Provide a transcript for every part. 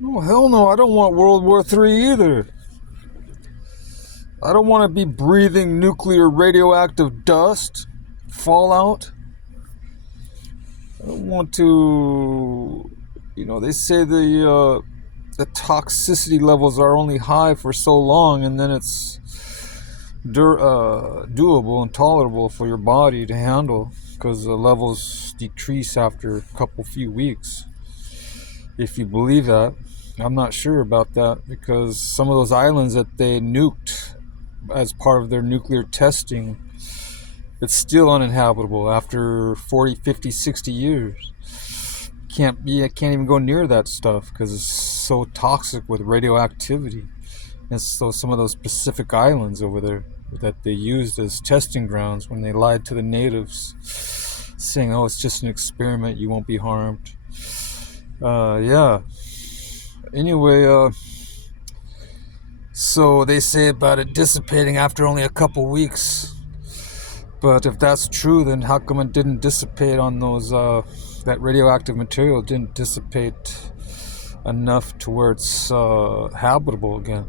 No, hell no, I don't want World War III either. I don't want to be breathing nuclear radioactive dust, fallout. I don't want to, they say the toxicity levels are only high for so long, and then it's doable and tolerable for your body to handle because the levels decrease after a few weeks. If you believe that, I'm not sure about that because some of those islands that they nuked as part of their nuclear testing, it's still uninhabitable after 40, 50, 60 years. I can't even go near that stuff because it's so toxic with radioactivity. And so some of those Pacific islands over there that they used as testing grounds when they lied to the natives, saying, oh, it's just an experiment, you won't be harmed. Yeah. Anyway, so they say about it dissipating after only a couple weeks. But if that's true, then how come it didn't dissipate on those, that radioactive material didn't dissipate enough to where it's habitable again?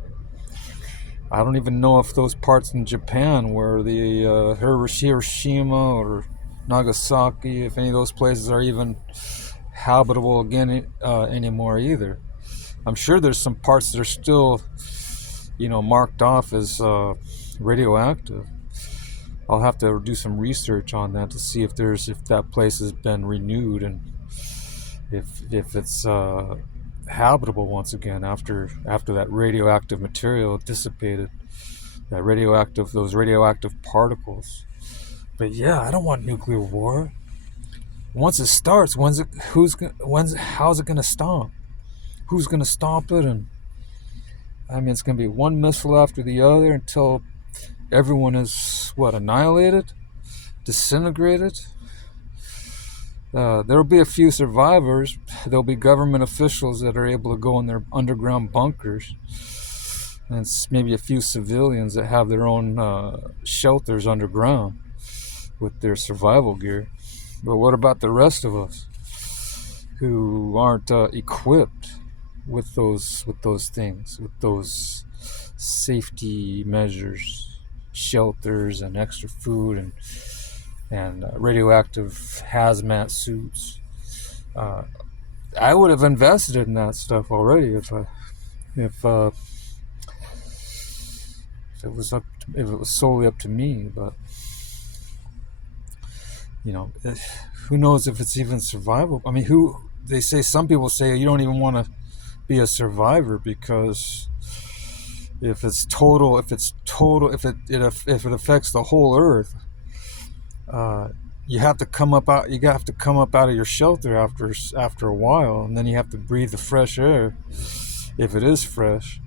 I don't even know if those parts in Japan where the Hiroshima or Nagasaki, if any of those places are even habitable again anymore either. I'm sure there's some parts that are still, marked off as radioactive. I'll have to do some research on that to see if that place has been renewed and if it's habitable once again after that radioactive material dissipated, those radioactive particles. But yeah, I don't want nuclear war. Once it starts, how's it gonna stop? Who's gonna stop it? And I mean, it's gonna be one missile after the other until everyone is annihilated, disintegrated. There'll be a few survivors. There'll be government officials that are able to go in their underground bunkers, and maybe a few civilians that have their own shelters underground with their survival gear. But what about the rest of us who aren't equipped with those things, with those safety measures, shelters and extra food and radioactive hazmat suits? I would have invested in that stuff already if it was solely up to me. But who knows if it's even survivable? I mean, some people say you don't even want to be a survivor because if it affects the whole earth, you have to come up out of your shelter after a while, and then you have to breathe the fresh air if it is fresh.